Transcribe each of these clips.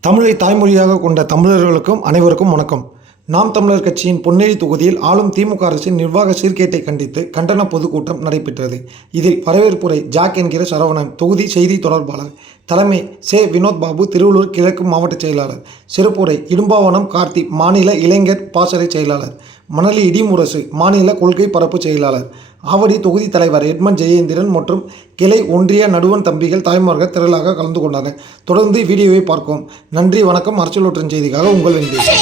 தமிழை தாய்மொழியாக கொண்ட தமிழர்களுக்கும் அனைவருக்கும் வணக்கம். நாம் தமிழர் கட்சியின் பொன்னேரி தொகுதியில் ஆளும் திமுக அரசின் நிர்வாக சீர்கேட்டை கண்டித்து கண்டன பொதுக்கூட்டம் நடைபெற்றது. இதில் வரவேற்புரை ஜாக் என்கிற சரவணன் தொகுதி செய்தி தொடர்பாளர். தலைமை சே. வினோத் பாபு திருவள்ளூர் கிழக்கு மாவட்ட செயலாளர். சிறப்புரை இடும்பாவனம் கார்த்தி மாநில இளைஞர் பாசறை செயலாளர். மணலி இடிமுரசு மாநில கொள்கை பரப்பு செயலாளர். ஆவடி தொகுதி தலைவர் எட்மன் ஜெயேந்திரன் மற்றும் கிளை ஒன்றிய நடுவன் தம்பிகள் தாய்மார்கள் திரளாக கலந்து கொண்டனர். தொடர்ந்து வீடியோவை பார்க்கவும். நன்றி வணக்கம். அரசியலோற்றன் செய்திக்காக உங்கள் வெங்கடேஷ்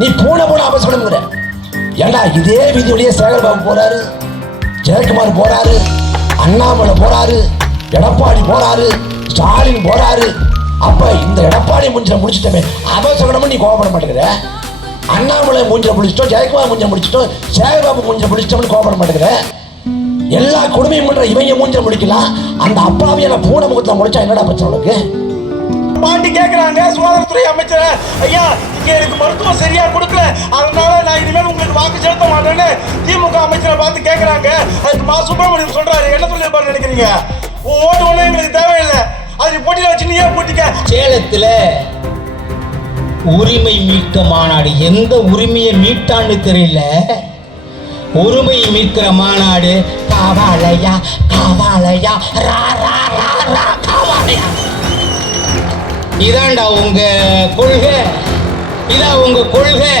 நீ பூனை போன அவசரம்ங்கிற ஏண்டா இதே வீதியோடய சேகர்பாபு போறாரு? ஜெயக்குமார் போறாரு அண்ணாமலை போறாரு எடப்பாடி போறாரு ஸ்டாலின் போறாரு. அப்ப இந்த எடப்பாடி மூஞ்சில முடிச்சிட்டமே அவசரமா நீ கோபப்பட மாட்டேங்கிற. அண்ணாமலை மூஞ்சில முடிச்சிட்டோம் ஜெயக்குமார் மூஞ்சில முடிச்சிட்டோம் சேகபாபு மூஞ்சில முடிச்சிட்டோம்னு கோபப்பட மாட்டேங்கிற. எல்லா கொடுமையும் பண்ற இவங்க மூஞ்சில முடிக்கலாம். அந்த அப்பாவியான பூனை முகத்துல முடிச்சா என்னடா பிரச்சனை உனக்கு? பாண்டி கேட்குறாங்க சுகாதாரத்துறை அமைச்சர். ஐயா இங்கே எனக்கு மருத்துவம் சரியாக கொடுக்கல. அதனால நான் இனிமேல் உங்களுக்கு வாக்கு செலுத்த மாட்டேன்னு திமுக அமைச்சரை பார்த்து கேட்குறாங்க அதுக்கு மா சுப்பிரமணியம் சொல்கிறாரு என்ன சொல்லியிருப்பாரு நினைக்கிறீங்க? உன் ஓட்டு எங்களுக்கு தேவையில்லை. அது போட்டியில் வச்சு நீயே போட்டிக்க. சேலத்தில் உரிமை மீட்க மாநாடு. எந்த உரிமையை மீட்டான்னு தெரியல. உரிமை மீட்கிற மாநாடு. காவாலயா காவாலயா ரா ரா ரா ரா காவாலயா. இதாண்டா உங்க கொள்கை. இதா உங்க கொள்கை.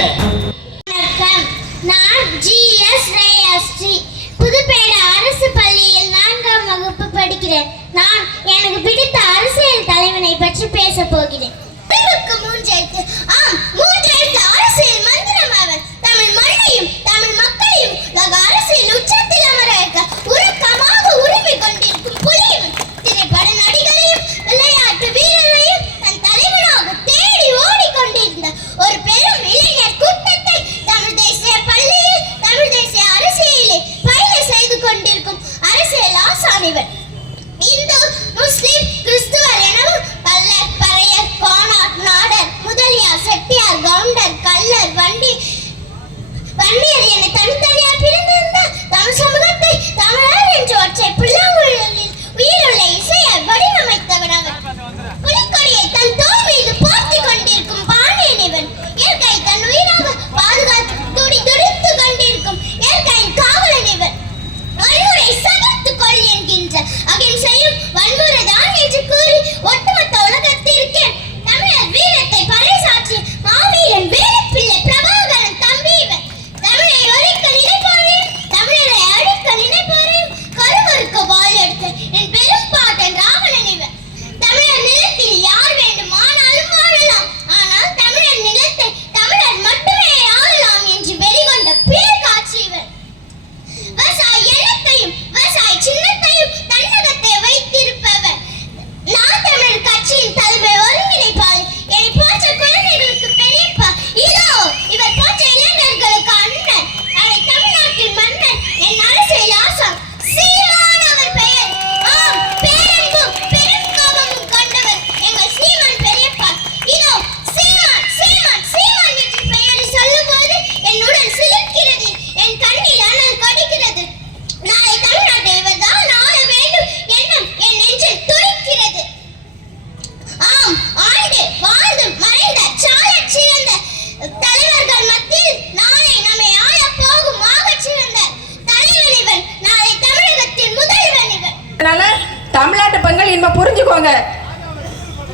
இனிமே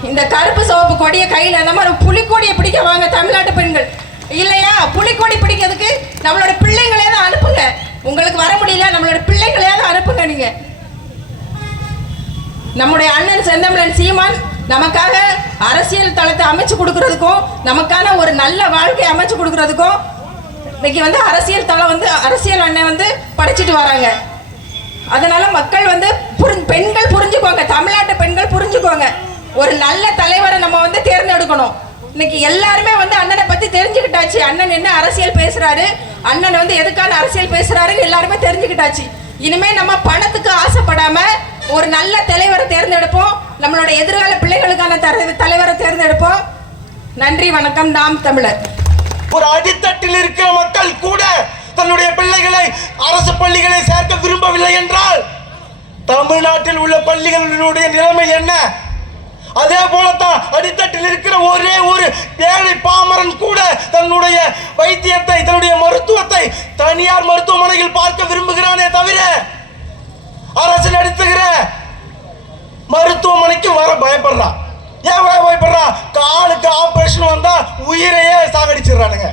இந்த கருப்பு சோப்பு கொடியை கையில் அந்த மாதிரி புலிக்கொடியை பிடிக்க வாங்க தமிழ்நாட்டு பெண்கள். இல்லையா? புலிக்கொடி பிடிக்கிறதுக்கு நம்மளோட பிள்ளைங்களே தான் அனுப்புங்க. உங்களுக்கு வர முடியல நம்மளோட பிள்ளைங்களே தான் அனுப்புங்க நீங்க. நம்முடைய அண்ணன் செந்தமிழன் சீமான் நமக்காக அரசியல் தளத்தை அமைச்சு கொடுக்கறதுக்கும் நமக்கான ஒரு நல்ல வாழ்க்கை அமைச்சு கொடுக்கறதுக்கும் இன்னைக்கு வந்து அரசியல் தளம் வந்து அரசியல் அண்ணன் வந்து படைச்சிட்டு வராங்க. அதனால மக்கள் வந்து பெண்கள் புரிஞ்சுக்கோங்க. தமிழ்நாட்டு பெண்கள் புரிஞ்சுக்கோங்க. ஒரு நல்ல தலைவரை நம்ம வந்து தேர்ந்தெடுக்கணும். இன்னைக்கு எல்லாருமே வந்து அண்ணனை பத்தி தெரிஞ்சுக்கிட்டாச்சு. அண்ணன் என்ன அரசியல் பேசுறாரு அண்ணன் வந்து எதுக்கான அரசியல் பேசுறாருன்னு எல்லாருமே தெரிஞ்சுக்கிட்டாச்சு. இனிமே நம்ம பணத்துக்கு ஆசைப்படாம ஒரு நல்ல தலைவரை தேர்ந்தெடுப்போம். நம்மளோட எதிர்கால பிள்ளைகளுக்கான தர- தலைவரை தேர்ந்தெடுப்போம். நன்றி வணக்கம். நாம் தமிழர். ஒரு அடித்தட்டில் இருக்கிற மக்கள் கூட தன்னுடைய பிள்ளைகளை அரசு பள்ளிகளை சேர்க்க விரும்பவில்லை என்றால் தமிழ்நாட்டில் உள்ள பள்ளிகளினுடைய நிலைமை என்ன? அதே போலத்தான் அடித்தட்டில் இருக்கிற ஒரே ஒரு ஏழை பாமரன் கூட தன்னுடைய வைத்தியத்தை தன்னுடைய மருத்துவத்தை தனியார் மருத்துவமனையில் பார்க்க விரும்புகிறானே தவிர அரசு நடத்துகிற மருத்துவமனைக்கு வர பயப்படுறான். ஏன் பயப்படுறான்? காலுக்கு ஆபரேஷன் வந்தா உயிரையே சாகடிச்சிடுறானுங்க.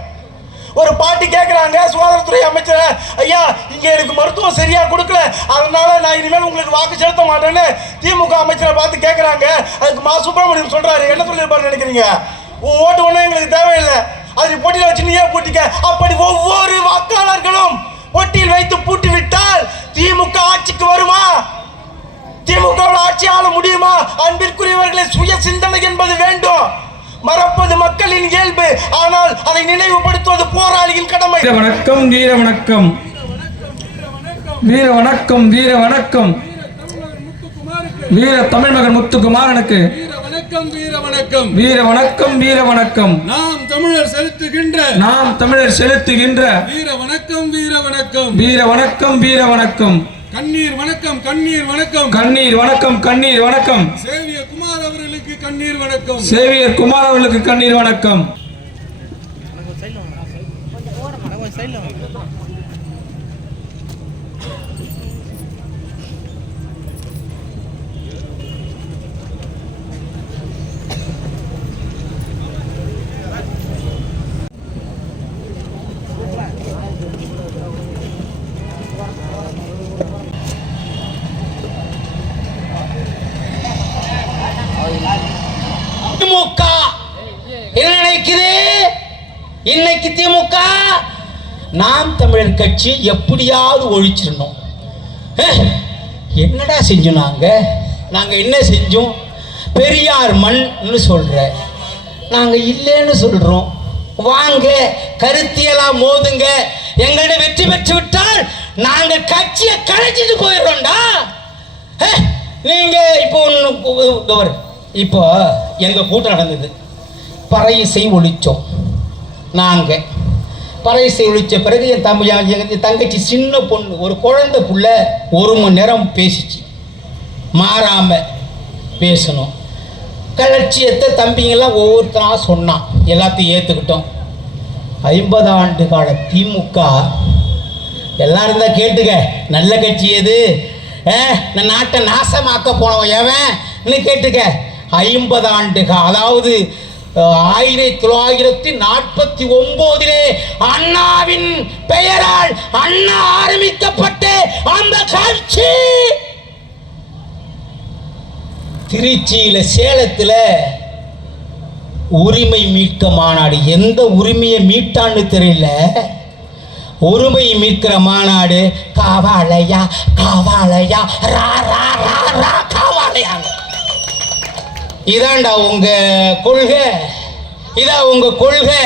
ஒரு பாட்டி கேட்குறாங்க சுகாதாரத்துறை அமைச்சர் ஐயா இங்கே எனக்கு மருத்துவம் சரியாக கொடுக்கல. அதனால நான் இனிமேல் உங்களுக்கு வாக்கு செலுத்த மாட்டேன்னு திமுக அமைச்சரை பார்த்து கேட்குறாங்க அதுக்கு மா. சுப்பிரமணியம் சொல்கிறாரு என்ன சொல்லியிருப்பாரு நினைக்கிறீங்க? உன் ஓட்டு ஒன்றும் எங்களுக்கு தேவையில்லை. அது போட்டியில் வச்சு நீயே போட்டிக்க. அப்படி ஒவ்வொரு வாக்காளர்களும் போட்டியில் வைத்து பூட்டி விட்டால் திமுக ஆட்சிக்கு வருமா? திமுக ஆட்சி ஆள முடியுமா? அன்பிற்குரியவர்களே சுய சிந்தனை என்பது வேண்டும். மறப்பது மக்களின் இயல்பு. ஆனால் அதை நினைவுபடுத்துவது போராளியின் கடமை. வீர வணக்கம் வீர வணக்கம். வீர வணக்கம் வீர வணக்கம். வீர தமிழ் மகன் முத்துக்குமாரனுக்கு. வீர வணக்கம் வீர வணக்கம். வீர நாம் தமிழர் செலுத்துகின்ற நாம் தமிழர் செலுத்துகின்ற வீர வணக்கம் வீர வணக்கம். வீர வணக்கம் வீர வணக்கம் கண்ணீர் வணக்கம் கண்ணீர் வணக்கம். கண்ணீர் வணக்கம் கண்ணீர் வணக்கம். அவர்களுக்கு கண்ணீர் வணக்கம். சேவியர் குமார் அவர்களுக்கு கண்ணீர் வணக்கம். இன்னைக்கு திமுக நாம் தமிழர் கட்சி எப்படியாவது ஒழிச்சிடணும். என்னடா செஞ்சோம் நாங்கள் நாங்கள் என்ன செஞ்சோம்? பெரியார் மண்னு சொல்கிற நாங்கள் இல்லைன்னு சொல்கிறோம் வாங்க கருத்தியெல்லாம் மோதுங்க. எங்கள்ட வெற்றி பெற்று விட்டால் நாங்கள் கட்சியை கலைச்சிட்டு போயிடுறோம்டா. நீங்கள் இப்போ ஒன்று இப்போ எங்கள் கூட்டம் நடந்தது. பறையிசை ஒழிச்சோம். நாங்கள் பறைசை ஒழித்த பிறகு என் தம்பி என் என் தங்கச்சி சின்ன பொண்ணு ஒரு குழந்தை புள்ள ஒரு மணி நேரம் பேசிச்சு. மாறாமல் பேசணும். கலட்சியத்தை தம்பிங்கெல்லாம் ஒவ்வொருத்தராக சொன்னான். எல்லாத்தையும் ஏற்றுக்கிட்டோம் ஐம்பது ஆண்டு கால திமுக. எல்லாரும் தான் கேட்டுக்க நல்ல கட்சி எது? ஏ, இந்த நாட்டை நாசமாக்க போனவன் எவன்? கேட்டுக்க. ஐம்பது ஆண்டு அதாவது ஆயிரத்தி தொள்ளாயிரத்தி நாற்பத்தி ஒன்பதிலே அண்ணாவின் பெயரால் அண்ணா ஆரம்பிக்கப்பட்ட அந்த காட்சி! திருச்சியில சேலத்துல உரிமை மீட்க மாநாடு. எந்த உரிமையை மீட்டான்னு தெரியல. உரிமை மீட்கிற மாநாடு காவாலையா காவாலையா ரா ரா ரா ரா இதாண்டா உங்க கொள்கை. இதா உங்க கொள்கை.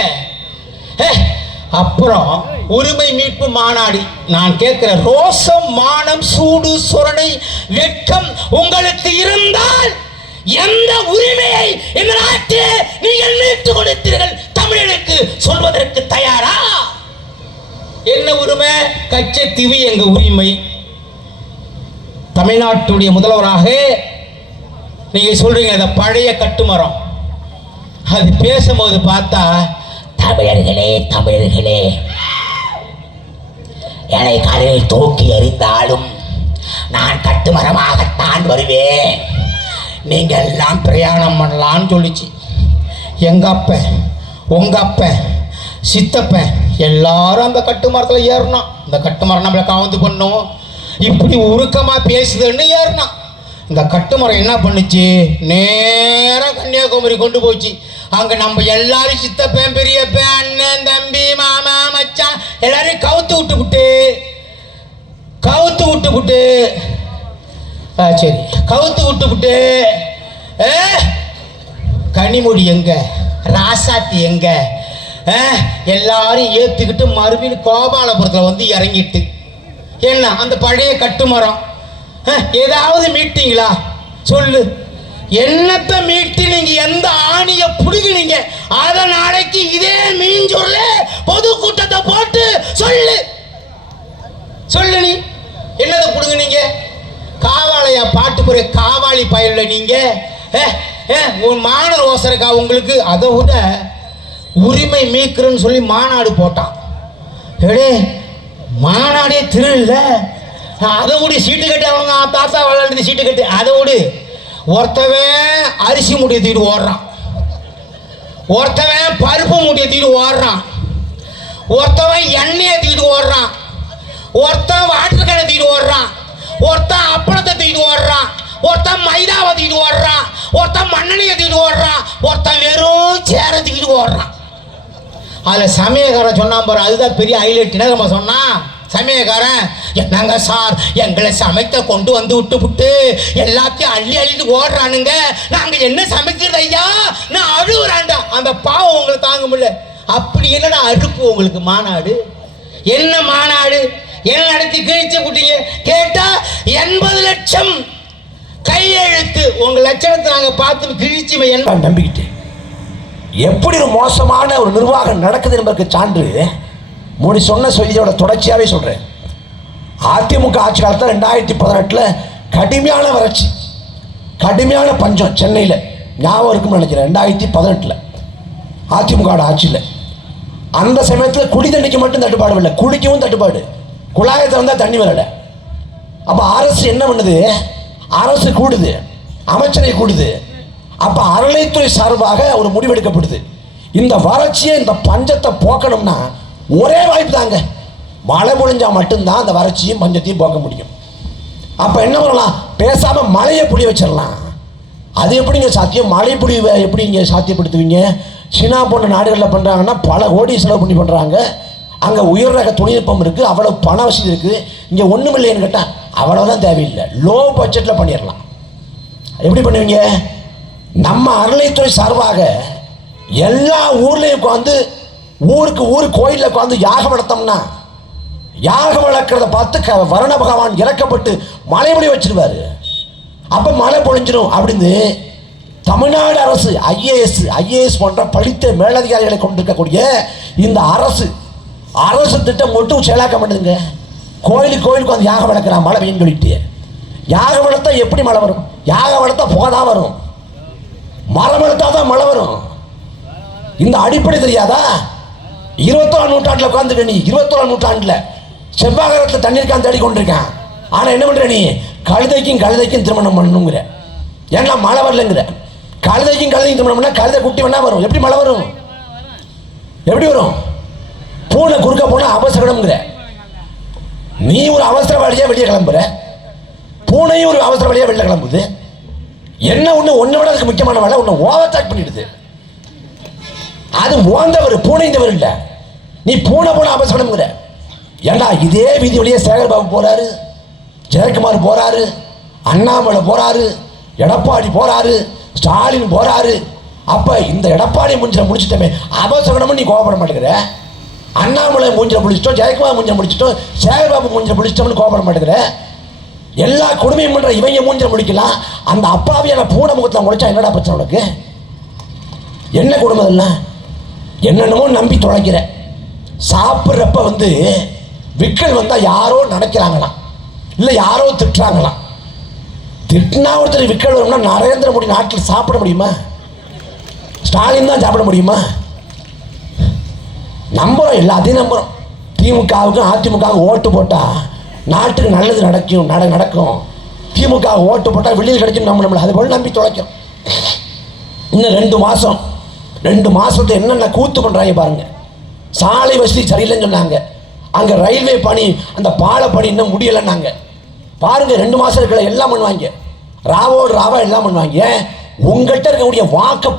அப்புறம் உரிமை மீட்பு மாநாடு. நான் கேட்கிற ரோசம் மானம் சூடு சுரணை வெட்கம் உங்களுக்கு இருந்தால் எந்த உரிமையை இந்த நாட்டில் நீங்கள் மீட்டு கொடுத்தீர்கள் தமிழனுக்கு சொல்வதற்கு தயாரா? என்ன உரிமை? கச்சத்தீவு எங்க உரிமை. தமிழ்நாட்டுடைய முதல்வராக நீங்க சொல்றீங்க அந்த பழைய கட்டுமரம். அது பேசும்போது பார்த்தா தமிழர்களே தமிழர்களே என்னை காலில் தூக்கி எறிந்தாலும் நான் கட்டுமரமாகத்தான் வருவேன். நீங்க எல்லாம் பிரயாணம் பண்ணலான்னு சொல்லிச்சு. எங்க அப்பன் உங்க அப்பன் சித்தப்பன் எல்லாரும் அந்த கட்டுமரத்தில் ஏறினான். இந்த கட்டுமரம் நம்மளை காவந்து பண்ணும். இப்படி உருக்கமாக பேசுதுன்னு ஏறினான். இந்த கட்டுமரம் என்ன பண்ணுச்சு? நேராக கன்னியாகுமரி கொண்டு போச்சு. அங்க நம்ம எல்லாரும் சித்தப்பேன் பெரியப்பேன் அண்ணன் தம்பி மாமா மச்சான் எல்லாரையும் கவுத்து விட்டு விட்டு கவுத்து விட்டு விட்டு ஆ சரி. கவுத்து விட்டு விட்டு கனிமொழி எங்க? ராசாத்தி எங்க? ஆ, எல்லாரும் ஏத்துக்கிட்டு மறுபடியும் கோபாலபுரத்தில் வந்து இறங்கிட்டு. என்ன? அந்த பழைய கட்டுமரம். ஏதாவது மீட்டிங்களா? சொல்லு. என்னத்த மீட்டி நீங்க எந்த ஆணிய புடுங்கினீங்க? அத சொல்லு பொதுக்கூட்டத்தை போட்டு சொல்லு. சொல்லு நீ. என்னதை கொடுங்க நீங்க காவாலையா பாட்டுக்குரிய காவாலி பயல நீங்க? ஏ, ஏ, உன் மாணவர் ஓசரக்கா உங்களுக்கு? அதை விட உரிமை மீட்கிறேன்னு சொல்லி மாநாடு போட்டான். எடே மாநாடே திரு அதை விடு சீட்டு கட்டி அவங்க தாத்தா விளாண்டு சீட்டு கட்டி. அதை விடு. ஒருத்தவன் அரிசி மூட்டையை தூக்கிட்டு ஓடுறான். ஒருத்தவன் பருப்பு மூட்டையை தூக்கிட்டு ஓடுறான். ஒருத்தவன் எண்ணெயை தூக்கிட்டு ஓடுறான். ஒருத்தன் வாட்டர் கடை தூக்கிட்டு ஓடுறான். ஒருத்தன் அப்பளத்தை தூக்கிட்டு ஓடுறான். ஒருத்தன் மைதாவை தூக்கிட்டு ஓடுறான். ஒருத்தன் மண்ணெண்ணையை தூக்கிட்டு ஓடுறான். ஒருத்தன் வெறும் சேர தூக்கிட்டு ஓடுறான். அதில் சமயக்காரன் சொன்னான் பாரு அதுதான் பெரிய ஹைலைட். நம்ம சொன்னால் சமயக்காரன் என்னங்க சார் எங்களை சமைக்க கொண்டு வந்து விட்டு விட்டு எல்லாத்தையும் அள்ளி அள்ளி ஓடுறானுங்க. நாங்கள் என்ன சமைக்கிறது ஐயா? நான் அழுகுறாண்டா அந்த பாவம் உங்களுக்கு தாங்க முடியல. அப்படி என்னடா அறுப்பு உங்களுக்கு மாநாடு? என்ன மாநாடு? என்ன நடத்தி கிழிச்ச குட்டிங்க கேட்டா எண்பது லட்சம் கையெழுத்து. உங்க லட்சணத்தை நாங்கள் பார்த்து கிழிச்சு என்ன நம்பிக்கிட்டேன். எப்படி ஒரு மோசமான ஒரு நிர்வாகம் நடக்குது என்பதற்கு சான்று முடி சொன்ன செய்தியோட தொடர்ச்சியாகவே சொல்கிறேன் அதிமுக ஆட்சி காலத்தில் ரெண்டாயிரத்தி பதினெட்டில் கடுமையான வறட்சி கடுமையான பஞ்சம் சென்னையில். ஞாபகம் இருக்கும்னு நினைக்கிறேன் ரெண்டாயிரத்தி பதினெட்டில். அதிமுக ஆட்சியில். அந்த சமயத்தில் குடி தண்ணிக்கு மட்டும் தட்டுப்பாடு இல்லை குடிக்கவும் தட்டுப்பாடு. குழாயத்தை வந்தால் தண்ணி வரல. அப்போ அரசு என்ன பண்ணுது? அரசு கூடுது அமைச்சரை கூடுது. அப்போ அறநிலைத்துறை சார்பாக ஒரு முடிவெடுக்கப்படுது. இந்த வறட்சியை இந்த பஞ்சத்தை போக்கணும்னா ஒரே வாய்ப்பு தாங்க. மழை பொழிஞ்சால் மட்டும்தான் அந்த வறட்சியும் பஞ்சத்தையும் போக்க முடியும். அப்போ என்ன பண்ணலாம்? பேசாமல் மழையை புளி வச்சிடலாம். அது எப்படிங்க சாத்தியம்? மழை புளி எப்படி இங்கே சாத்தியப்படுத்துவீங்க? சீனா போன்ற நாடுகளில் பண்ணுறாங்கன்னா பல கோடி செலவு பண்ணி பண்ணுறாங்க அங்கே உயர் ரக தொழில்நுட்பம் இருக்குது அவ்வளோ பண வசதி இருக்குது இங்கே ஒன்றும் இல்லைன்னு கேட்டால் அவ்வளோதான் தேவையில்லை. லோ பட்ஜெட்டில் பண்ணிடலாம். எப்படி பண்ணுவீங்க? நம்ம அறநிலைத்துறை சார்பாக எல்லா ஊர்லேயும் உட்காந்து ஊருக்கு ஊர் கோயிலில் உட்காந்து யாகம் நடத்தோம்னா யாகம் வளர்க்குறத பார்த்து க வருண பகவான் இறக்கப்பட்டு மழை பொழி வச்சிருவார். அப்போ மழை பொழிஞ்சிடும் அப்படின்னு தமிழ்நாடு அரசு ஐஏஎஸ் ஐஏஎஸ் போன்ற படித்த மேலதிகாரிகளை கொண்டிருக்கக்கூடிய இந்த அரசு அரசு திட்டம் மட்டும் செயலாக்க மாட்டேங்குங்க கோயிலுக்கு கோயிலுக்கு வந்து யாகம் வளர்க்குறான் மழை பெய்யும் சொல்லிட்டு. யாகம் வளர்த்தா எப்படி மழை வரும்? யாகம் வளர்த்தா புகை தான் வரும். மரம் வளர்த்தா தான் மழை வரும். இந்த அடிப்படை தெரியாதா? இருபத்தோராம் நூற்றாண்டில் உட்காந்துக்க நீ இருபத்தோராம் நூற்றாண்டில் செவ்வாகரத்தில் தண்ணீர் தேடி கொண்டிருக்கேன். ஆனால் என்ன பண்ணுற நீ? கழுதைக்கும் கழுதைக்கும் திருமணம் பண்ணணுங்கிற. ஏன்னா மழை வரலங்கிற. கழுதைக்கும் கழுதைக்கும் திருமணம் பண்ணால் கழுதை குட்டி வேணா வரும். எப்படி மழை வரும்? எப்படி வரும்? பூனை குறுக்க போனால் அவசரம்ங்கிற. நீ ஒரு அவசரவாடியாக வெளியே கிளம்புற. பூனையும் ஒரு அவசரவாடியாக வெளியே கிளம்புது. என்ன ஒன்று ஒன்றை விட அதுக்கு முக்கியமான வேலை ஒன்று ஓவர் பண்ணிடுது. அது ஓந்தவர் பூனைந்தவர் இல்லை. நீ பூனை போன அவசரம்ங்கிற ஏண்டா இதே வீதி வழியே சேகர் பாபு போறாரு ஜெயக்குமார் போறாரு அண்ணாமலை போறாரு எடப்பாடி போறாரு ஸ்டாலின் போறாரு. அப்போ இந்த எடப்பாடி மூஞ்சில முடிச்சிட்டமே அவசரமும் நீ கோபப்பட மாட்டேங்கிற. அண்ணாமலை மூஞ்சில முடிச்சிட்டோம் ஜெயக்குமார் மூஞ்சில முடிச்சிட்டோம் சேகர் பாபு மூஞ்சில முடிச்சிட்டோம்னு கோபப்பட மாட்டேங்கிற. எல்லா கொடுமையும் பண்ற இவங்க மூஞ்சில் முடிக்கலாம். அந்த அப்பாவியான பூனை முகத்தில் முடிச்சா என்னடா பிரச்சனை உனக்கு? என்ன கொடுமை இதெல்லாம்? என்னென்னமோ நம்பி தொலைக்கிறேன் சாப்பிட்றப்ப வந்து விக்கல் வந்தால் யாரோ நினைக்கிறாங்களாம் இல்லை யாரோ திட்டுறாங்களாம் திட்டினா ஒருத்தர் விக்கல் வரும்னா நரேந்திர மோடி நாட்டில் சாப்பிட முடியுமா? ஸ்டாலின் தான் சாப்பிட முடியுமா? நம்புகிறோம் எல்லாத்தையும் நம்புகிறோம் திமுகவுக்கும் அதிமுகவுக்கும் ஓட்டு போட்டால் நாட்டுக்கு நல்லது நடக்கும் நட நடக்கும். திமுக ஓட்டு போட்டால் வெளியில் கிடைக்கும் நம்ம நம்மளை. அது போல் நம்பி தொலைக்கிறோம். இன்னும் ரெண்டு மாதம் ரெண்டு மாதத்தை என்னென்ன கூத்து பண்ணுறாங்க பாருங்கள் சாலை வசதி சரியில்லைன்னு சொன்னாங்க. அங்கே ரயில்வே பணி அந்த பாலை பணி இன்னும் முடியலைன்னாங்க. பாருங்க ரெண்டு மாதம் இருக்கிற எல்லாம் பண்ணுவாங்க. ராவோடு ராவா எல்லாம் பண்ணுவாங்க. உங்கள்கிட்ட இருக்கக்கூடிய வாக்க